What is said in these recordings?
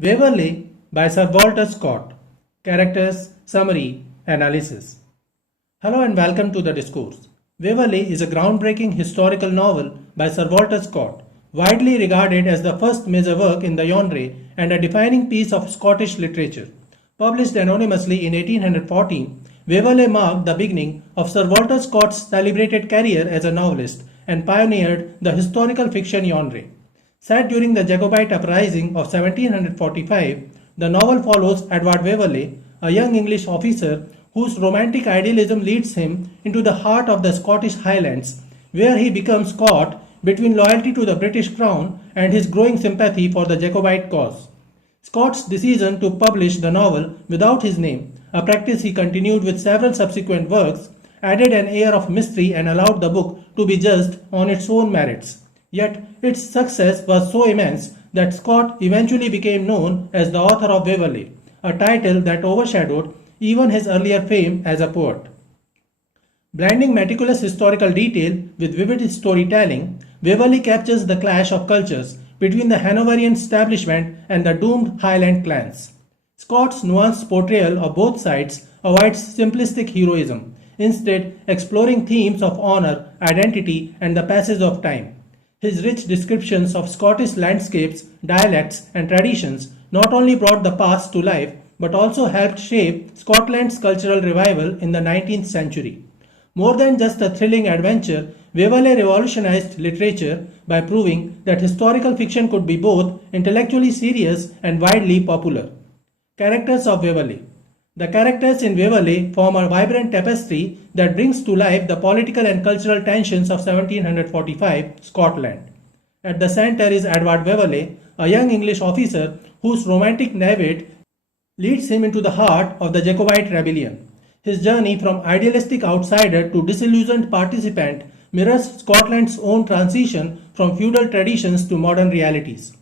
Waverley by Sir Walter Scott. Characters, Summary, Analysis. Hello and welcome to the discourse. Waverley is a groundbreaking historical novel by Sir Walter Scott, widely regarded as the first major work in the genre and a defining piece of Scottish literature. Published anonymously in 1814, Waverley marked the beginning of Sir Walter Scott's celebrated career as a novelist and pioneered the historical fiction genre. Set during the Jacobite uprising of 1745, the novel follows Edward Waverley, a young English officer whose romantic idealism leads him into the heart of the Scottish Highlands, where he becomes caught between loyalty to the British Crown and his growing sympathy for the Jacobite cause. Scott's decision to publish the novel without his name, a practice he continued with several subsequent works, added an air of mystery and allowed the book to be judged on its own merits. Yet its success was so immense that Scott eventually became known as the author of Waverley, a title that overshadowed even his earlier fame as a poet. Blending meticulous historical detail with vivid storytelling, Waverley captures the clash of cultures between the Hanoverian establishment and the doomed Highland clans. Scott's nuanced portrayal of both sides avoids simplistic heroism, instead exploring themes of honor, identity, and the passage of time. His rich descriptions of Scottish landscapes, dialects, and traditions not only brought the past to life but also helped shape Scotland's cultural revival in the 19th century. More than just a thrilling adventure, Waverley revolutionized literature by proving that historical fiction could be both intellectually serious and widely popular. Characters of Waverley. The characters in Waverley form a vibrant tapestry that brings to life the political and cultural tensions of 1745 Scotland. At the center is Edward Waverley, a young English officer whose romantic naivete leads him into the heart of the Jacobite rebellion. His journey from idealistic outsider to disillusioned participant mirrors Scotland's own transition from feudal traditions to modern realities.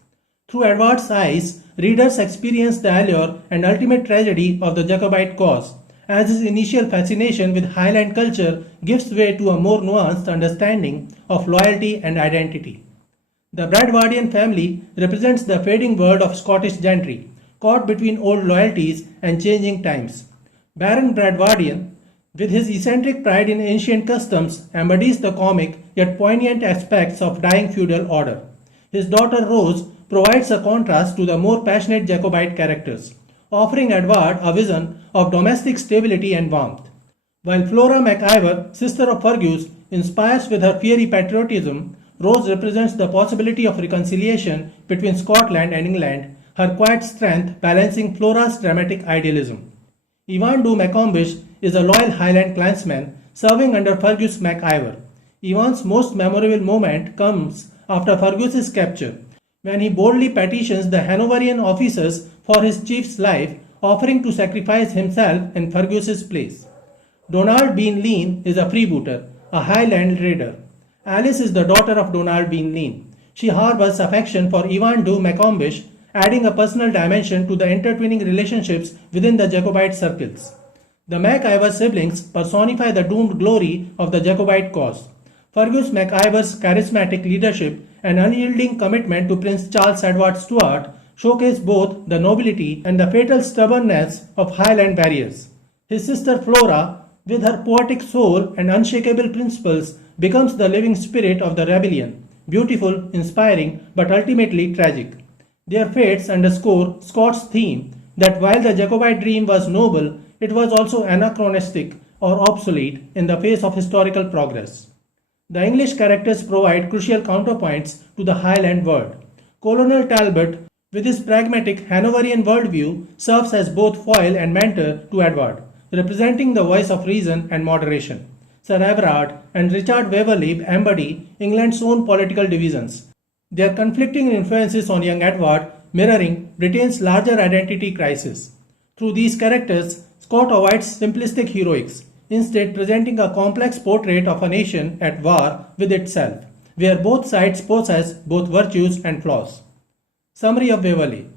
Through Edward's eyes, readers experience the allure and ultimate tragedy of the Jacobite cause, as his initial fascination with Highland culture gives way to a more nuanced understanding of loyalty and identity. The Bradwardian family represents the fading world of Scottish gentry, caught between old loyalties and changing times. Baron Bradwardian, with his eccentric pride in ancient customs, embodies the comic yet poignant aspects of dying feudal order. His daughter Rose provides a contrast to the more passionate Jacobite characters, offering Edward a vision of domestic stability and warmth. While Flora MacIver, sister of Fergus, inspires with her fiery patriotism, Rose represents the possibility of reconciliation between Scotland and England, her quiet strength balancing Flora's dramatic idealism. Ivan du Maccombich is a loyal Highland clansman serving under Fergus MacIver. Ivan's most memorable moment comes after Fergus's capture, when he boldly petitions the Hanoverian officers for his chief's life, offering to sacrifice himself in Fergus's place. Donald Bean Lean is a freebooter, a Highland raider. Alice is the daughter of Donald Bean Lean. She harbors affection for Ivan du Maccombich, adding a personal dimension to the intertwining relationships within the Jacobite circles. The MacIver siblings personify the doomed glory of the Jacobite cause. Fergus MacIver's charismatic leadership and unyielding commitment to Prince Charles Edward Stuart showcase both the nobility and the fatal stubbornness of Highland warriors. His sister Flora, with her poetic soul and unshakable principles, becomes the living spirit of the rebellion, beautiful, inspiring, but ultimately tragic. Their fates underscore Scott's theme that while the Jacobite dream was noble, it was also anachronistic or obsolete in the face of historical progress. The English characters provide crucial counterpoints to the Highland world. Colonel Talbot, with his pragmatic Hanoverian worldview, serves as both foil and mentor to Edward, representing the voice of reason and moderation. Sir Everard and Richard Waverley embody England's own political divisions, their conflicting influences on young Edward mirroring Britain's larger identity crisis. Through these characters, Scott avoids simplistic heroics, instead presenting a complex portrait of a nation at war with itself, where both sides possess both virtues and flaws. Summary of Waverley.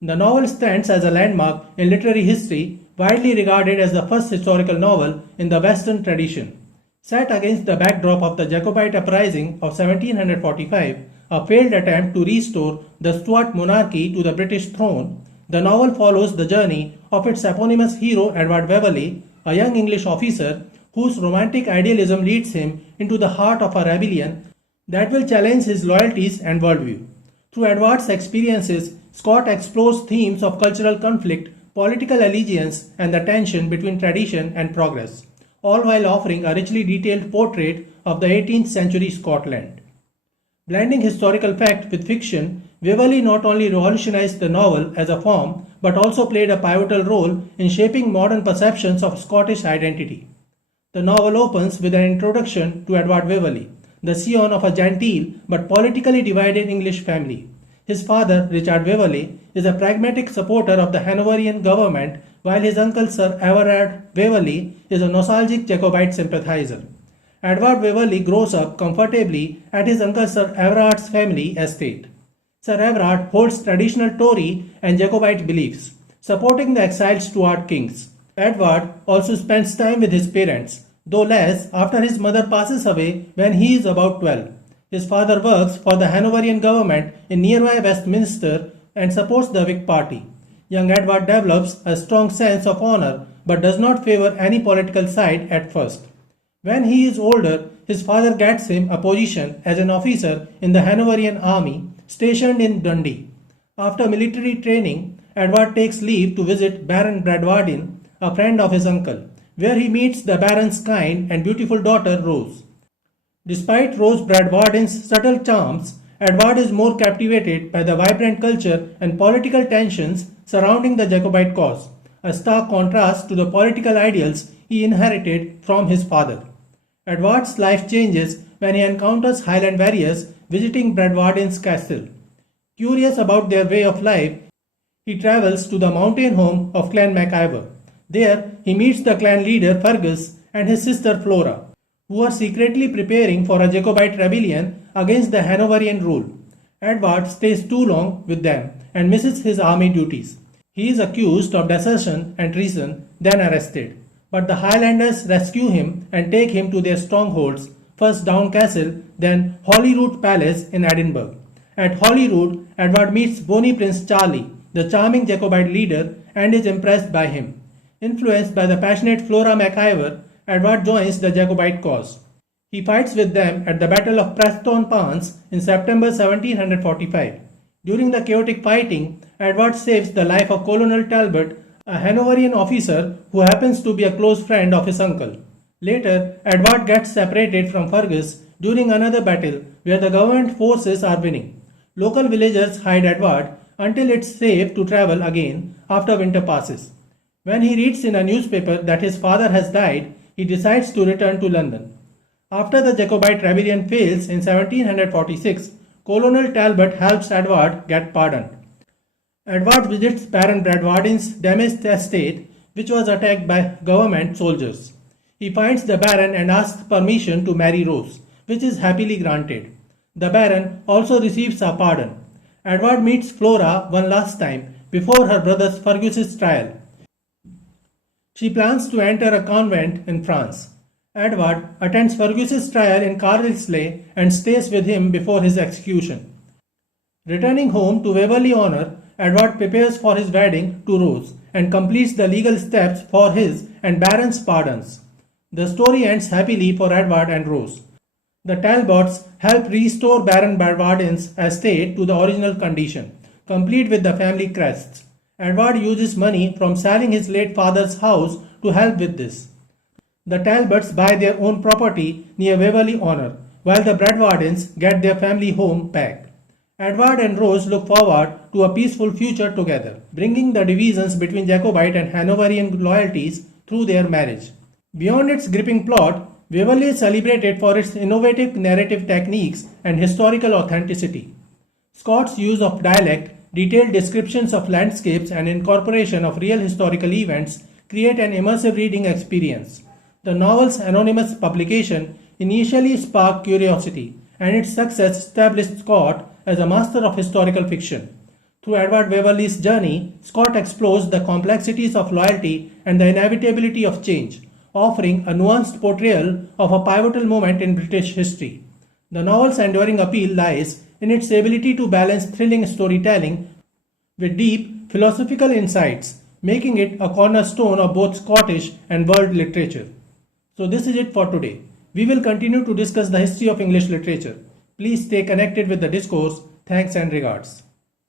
The novel stands as a landmark in literary history, widely regarded as the first historical novel in the Western tradition. Set against the backdrop of the Jacobite uprising of 1745, a failed attempt to restore the Stuart monarchy to the British throne, the novel follows the journey of its eponymous hero Edward Waverley, a young English officer whose romantic idealism leads him into the heart of a rebellion that will challenge his loyalties and worldview. Through Edward's experiences, Scott explores themes of cultural conflict, political allegiance, and the tension between tradition and progress, all while offering a richly detailed portrait of the 18th century Scotland. Blending historical fact with fiction, Waverley not only revolutionized the novel as a form but also played a pivotal role in shaping modern perceptions of Scottish identity. The novel opens with an introduction to Edward Waverley, the scion of a genteel but politically divided English family. His father, Richard Waverley, is a pragmatic supporter of the Hanoverian government, while his uncle Sir Everard Waverley is a nostalgic Jacobite sympathizer. Edward Waverley grows up comfortably at his uncle Sir Everard's family estate. Sir Everard holds traditional Tory and Jacobite beliefs, supporting the exiled Stuart kings. Edward also spends time with his parents, though less after his mother passes away when he is about 12. His father works for the Hanoverian government in nearby Westminster and supports the Whig party. Young Edward develops a strong sense of honor but does not favor any political side at first. When he is older, his father gets him a position as an officer in the Hanoverian army stationed in Dundee. After military training, Edward takes leave to visit Baron Bradwardine, a friend of his uncle, where he meets the Baron's kind and beautiful daughter Rose. Despite Rose Bradwardine's subtle charms, Edward is more captivated by the vibrant culture and political tensions surrounding the Jacobite cause, a stark contrast to the political ideals he inherited from his father. Edward's life changes when he encounters Highland warriors visiting Bradwardine's castle. Curious about their way of life, he travels to the mountain home of Clan MacIver. There, he meets the clan leader Fergus and his sister Flora, who are secretly preparing for a Jacobite rebellion against the Hanoverian rule. Edward stays too long with them and misses his army duties. He is accused of desertion and treason, then arrested. But the Highlanders rescue him and take him to their strongholds, first Down Castle, then Holyrood Palace in Edinburgh. At Holyrood, Edward meets Bonnie Prince Charlie, the charming Jacobite leader, and is impressed by him. Influenced by the passionate Flora MacIver, Edward joins the Jacobite cause. He fights with them at the Battle of Preston Pans in September 1745. During the chaotic fighting, Edward saves the life of Colonel Talbot, a Hanoverian officer who happens to be a close friend of his uncle. Later, Edward gets separated from Fergus during another battle where the government forces are winning. Local villagers hide Edward until it's safe to travel again after winter passes. When he reads in a newspaper that his father has died, he decides to return to London. After the Jacobite rebellion fails in 1746, Colonel Talbot helps Edward get pardoned. Edward visits Baron Bradwardine's damaged estate, which was attacked by government soldiers. He finds the Baron and asks permission to marry Rose, which is happily granted. The Baron also receives a pardon. Edward meets Flora one last time before her brother Fergus's trial. She plans to enter a convent in France. Edward attends Fergus's trial in Carlisle and stays with him before his execution. Returning home to Waverley Honour, Edward prepares for his wedding to Rose and completes the legal steps for his and Baron's pardons. The story ends happily for Edward and Rose. The Talbots help restore Baron Bradwardine's estate to the original condition, complete with the family crests. Edward uses money from selling his late father's house to help with this. The Talbots buy their own property near Waverley Honour, while the Bradwardines get their family home back. Edward and Rose look forward to a peaceful future together, bringing the divisions between Jacobite and Hanoverian loyalties through their marriage. Beyond its gripping plot, Waverley is celebrated for its innovative narrative techniques and historical authenticity. Scott's use of dialect, detailed descriptions of landscapes, and incorporation of real historical events create an immersive reading experience. The novel's anonymous publication initially sparked curiosity, and its success established Scott as a master of historical fiction. Through Edward Waverley's journey, Scott explores the complexities of loyalty and the inevitability of change, offering a nuanced portrayal of a pivotal moment in British history. The novel's enduring appeal lies in its ability to balance thrilling storytelling with deep philosophical insights, making it a cornerstone of both Scottish and world literature. So, this is it for today. We will continue to discuss the history of English literature. Please stay connected with the discourse. Thanks and regards.